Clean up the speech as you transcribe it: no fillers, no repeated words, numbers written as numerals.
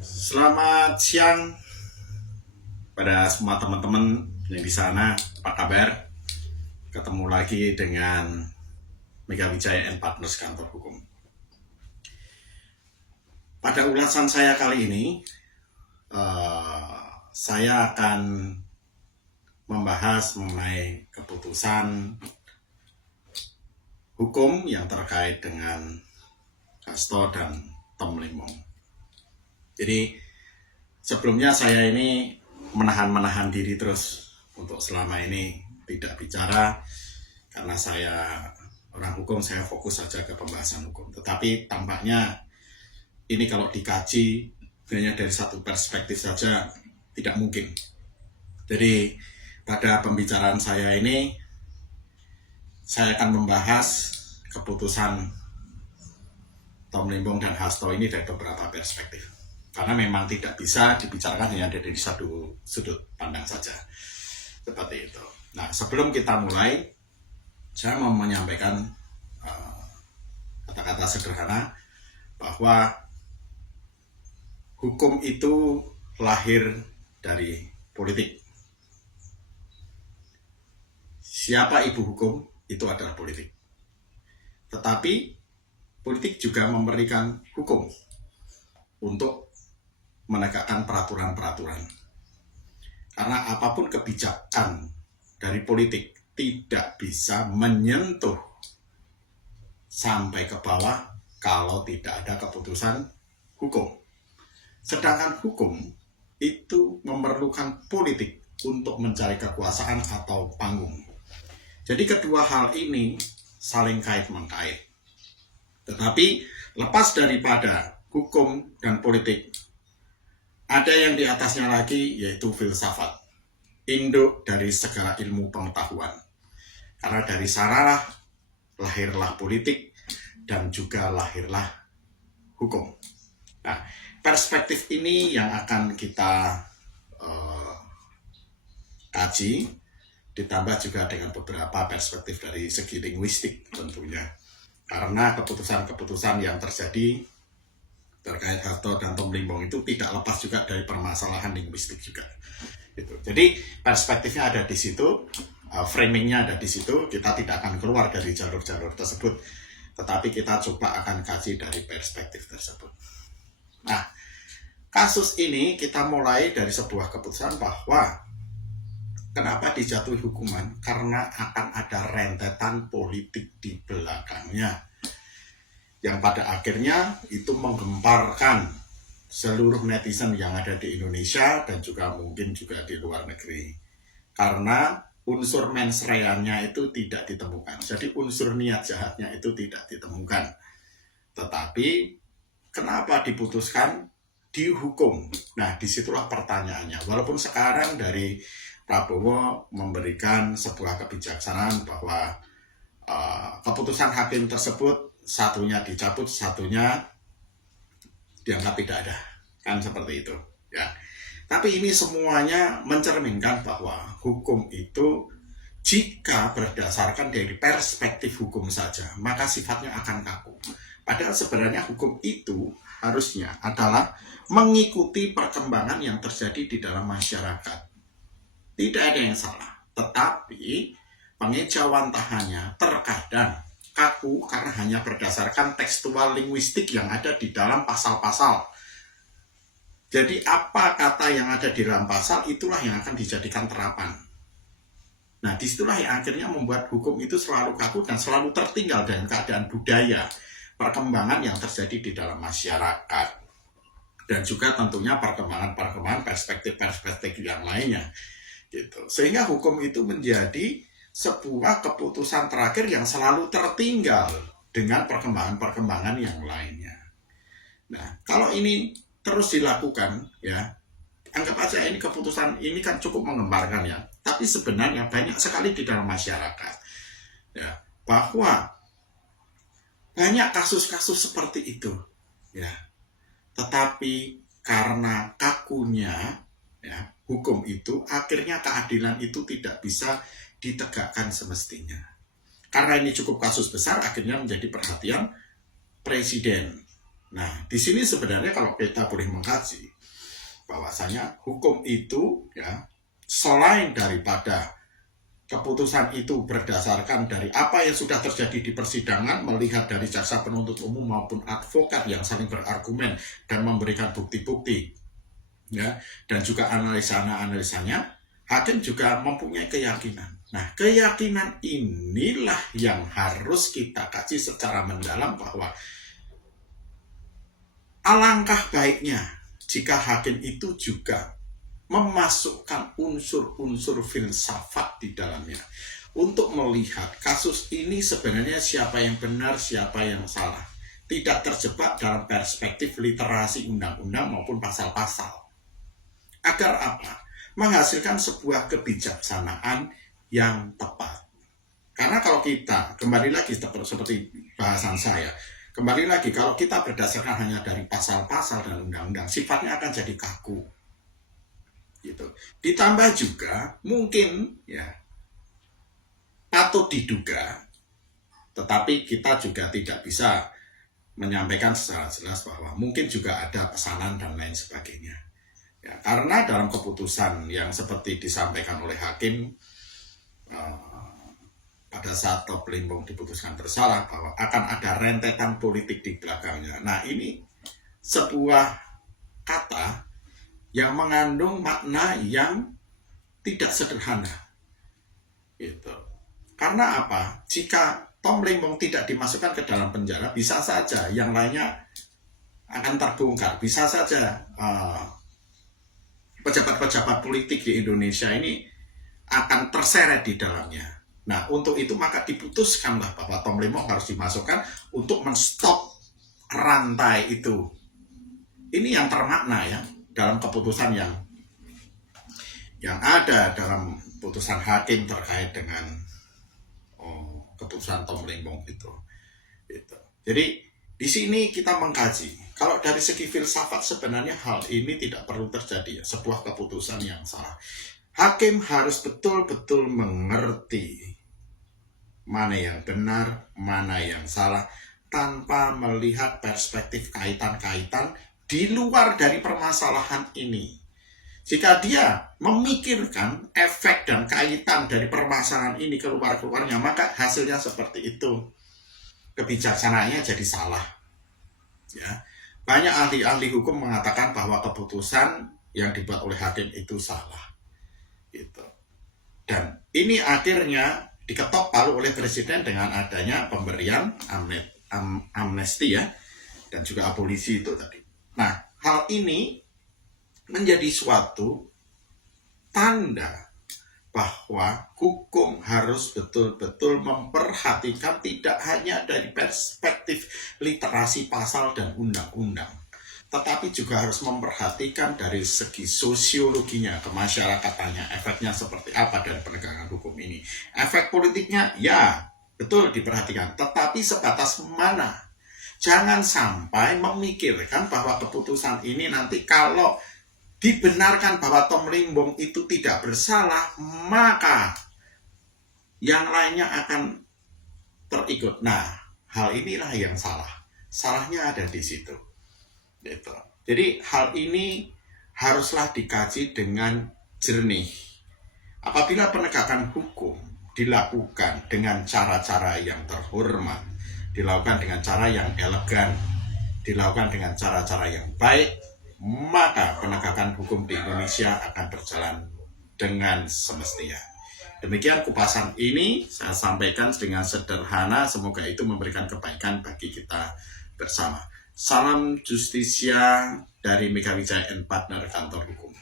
Selamat siang pada semua teman-teman yang di sana. Apa kabar? Ketemu lagi dengan Mega Wijaya and Partners Kantor Hukum. Pada ulasan saya kali ini, saya akan membahas mengenai keputusan hukum yang terkait dengan Hasto dan Tom Limong. Jadi sebelumnya saya ini menahan diri terus untuk selama ini tidak bicara karena saya orang hukum, saya fokus saja ke pembahasan hukum. Tetapi tampaknya ini kalau dikaji hanya dari satu perspektif saja tidak mungkin. Jadi pada pembicaraan saya ini saya akan membahas keputusan Tom Limong dan Hasto ini dari beberapa perspektif. Karena memang tidak bisa dibicarakan hanya dari satu sudut pandang saja. Seperti itu. Nah, sebelum kita mulai, saya mau menyampaikan kata-kata sederhana bahwa hukum itu lahir dari politik. Siapa ibu hukum? Itu adalah politik. Tetapi politik juga memberikan hukum untuk menegakkan peraturan-peraturan. Karena apapun kebijakan dari politik tidak bisa menyentuh sampai ke bawah kalau tidak ada keputusan hukum. Sedangkan hukum itu memerlukan politik untuk mencari kekuasaan atau panggung. Jadi kedua hal ini saling kait-mengkait. Tetapi lepas daripada hukum dan politik, ada yang di atasnya lagi, yaitu filsafat, induk dari segala ilmu pengetahuan. Karena dari sanalah lahirlah politik dan juga lahirlah hukum. Nah, perspektif ini yang akan kita kaji, ditambah juga dengan beberapa perspektif dari segi linguistik tentunya. Karena keputusan-keputusan yang terjadi terkait Hasto dan Tom Limong itu tidak lepas juga dari permasalahan linguistik juga. Gitu. Jadi perspektifnya ada di situ, framingnya ada di situ. Kita tidak akan keluar dari jalur-jalur tersebut, tetapi kita coba akan kaji dari perspektif tersebut. Nah, kasus ini kita mulai dari sebuah keputusan bahwa kenapa dijatuhi hukuman? Karena akan ada rentetan politik di belakangnya, yang pada akhirnya itu menggemparkan seluruh netizen yang ada di Indonesia dan juga mungkin juga di luar negeri. Karena unsur mens rea-nya itu tidak ditemukan. Jadi unsur niat jahatnya itu tidak ditemukan. Tetapi kenapa diputuskan dihukum? Nah, disitulah pertanyaannya. Walaupun sekarang dari Prabowo memberikan sebuah kebijaksanaan bahwa keputusan hakim tersebut satunya dicabut, satunya dianggap tidak ada, kan seperti itu ya. Tapi ini semuanya mencerminkan bahwa hukum itu jika berdasarkan dari perspektif hukum saja maka sifatnya akan kaku. Padahal sebenarnya hukum itu harusnya adalah mengikuti perkembangan yang terjadi di dalam masyarakat. Tidak ada yang salah, tetapi pengejawantahannya terkadang kaku karena hanya berdasarkan tekstual linguistik yang ada di dalam pasal-pasal. Jadi apa kata yang ada di dalam pasal itulah yang akan dijadikan terapan. Nah, disitulah yang akhirnya membuat hukum itu selalu kaku dan selalu tertinggal dengan keadaan budaya, perkembangan yang terjadi di dalam masyarakat. Dan juga tentunya perkembangan perspektif yang lainnya. Gitu. Sehingga hukum itu menjadi sebuah keputusan terakhir yang selalu tertinggal dengan perkembangan-perkembangan yang lainnya. Nah, kalau ini terus dilakukan, ya, anggap aja ini keputusan ini kan cukup menggemparkan ya, tapi sebenarnya banyak sekali di dalam masyarakat, ya, bahwa banyak kasus-kasus seperti itu, ya, tetapi karena kakunya, ya, hukum itu, akhirnya keadilan itu tidak bisa ditegakkan semestinya. Karena ini cukup kasus besar, akhirnya menjadi perhatian presiden. Nah, di sini sebenarnya kalau kita boleh mengkaji bahwasanya hukum itu ya selain daripada keputusan itu berdasarkan dari apa yang sudah terjadi di persidangan, melihat dari jaksa penuntut umum maupun advokat yang saling berargumen dan memberikan bukti-bukti, ya, dan juga analisa-analisanya, hakim juga mempunyai keyakinan. Nah, keyakinan inilah yang harus kita kaji secara mendalam bahwa alangkah baiknya jika hakim itu juga memasukkan unsur-unsur filsafat di dalamnya untuk melihat kasus ini sebenarnya siapa yang benar, siapa yang salah. Tidak terjebak dalam perspektif literasi undang-undang maupun pasal-pasal. Agar apa? Menghasilkan sebuah kebijaksanaan yang tepat. Karena kalau kita, kembali lagi seperti bahasan saya, kembali lagi kalau kita berdasarkan hanya dari pasal-pasal dan undang-undang, sifatnya akan jadi kaku. Gitu. Ditambah juga mungkin ya patut diduga, tetapi kita juga tidak bisa menyampaikan secara jelas bahwa mungkin juga ada pesanan dan lain sebagainya. Ya, karena dalam keputusan yang seperti disampaikan oleh hakim pada saat Top Limbong diputuskan bersalah bahwa akan ada rentetan politik di belakangnya. Nah, ini sebuah kata yang mengandung makna yang tidak sederhana. Gitu. Karena apa? Jika Tom Limbong tidak dimasukkan ke dalam penjara, bisa saja yang lainnya akan terbongkar. Bisa saja pejabat-pejabat politik di Indonesia ini akan terseret di dalamnya. Nah, untuk itu maka diputuskanlah bahwa Tom Limbong harus dimasukkan untuk menstop rantai itu. Ini yang termakna ya dalam keputusan yang ada dalam putusan hakim terkait dengan keputusan Tom Limbong itu. Jadi di sini kita mengkaji kalau dari segi filsafat sebenarnya hal ini tidak perlu terjadi ya, sebuah keputusan yang salah. Hakim harus betul-betul mengerti mana yang benar, mana yang salah, tanpa melihat perspektif kaitan-kaitan di luar dari permasalahan ini. Jika dia memikirkan efek dan kaitan dari permasalahan ini keluar-keluarnya, maka hasilnya seperti itu. Kebijaksanaannya jadi salah. Ya. Banyak ahli-ahli hukum mengatakan bahwa keputusan yang dibuat oleh hakim itu salah. Gitu. Dan ini akhirnya diketok palu oleh presiden dengan adanya pemberian amnesti ya, dan juga abolisi itu tadi. Nah, hal ini menjadi suatu tanda bahwa hukum harus betul-betul memperhatikan tidak hanya dari perspektif literasi pasal dan undang-undang, tetapi juga harus memperhatikan dari segi sosiologinya, kemasyarakatannya, efeknya seperti apa dari penegakan hukum ini. Efek politiknya, ya, betul diperhatikan, tetapi sebatas mana? Jangan sampai memikirkan bahwa keputusan ini nanti kalau dibenarkan bahwa Tom Limbong itu tidak bersalah, maka yang lainnya akan terikut. Nah, hal inilah yang salah. Salahnya ada di situ. Gitu. Jadi hal ini haruslah dikaji dengan jernih. Apabila penegakan hukum dilakukan dengan cara-cara yang terhormat, dilakukan dengan cara yang elegan, dilakukan dengan cara-cara yang baik, maka penegakan hukum di Indonesia akan berjalan dengan semestinya. Demikian kupasan ini saya sampaikan dengan sederhana, semoga itu memberikan kebaikan bagi kita bersama. Salam Justisia dari Mega Wijaya & Partner Kantor Hukum.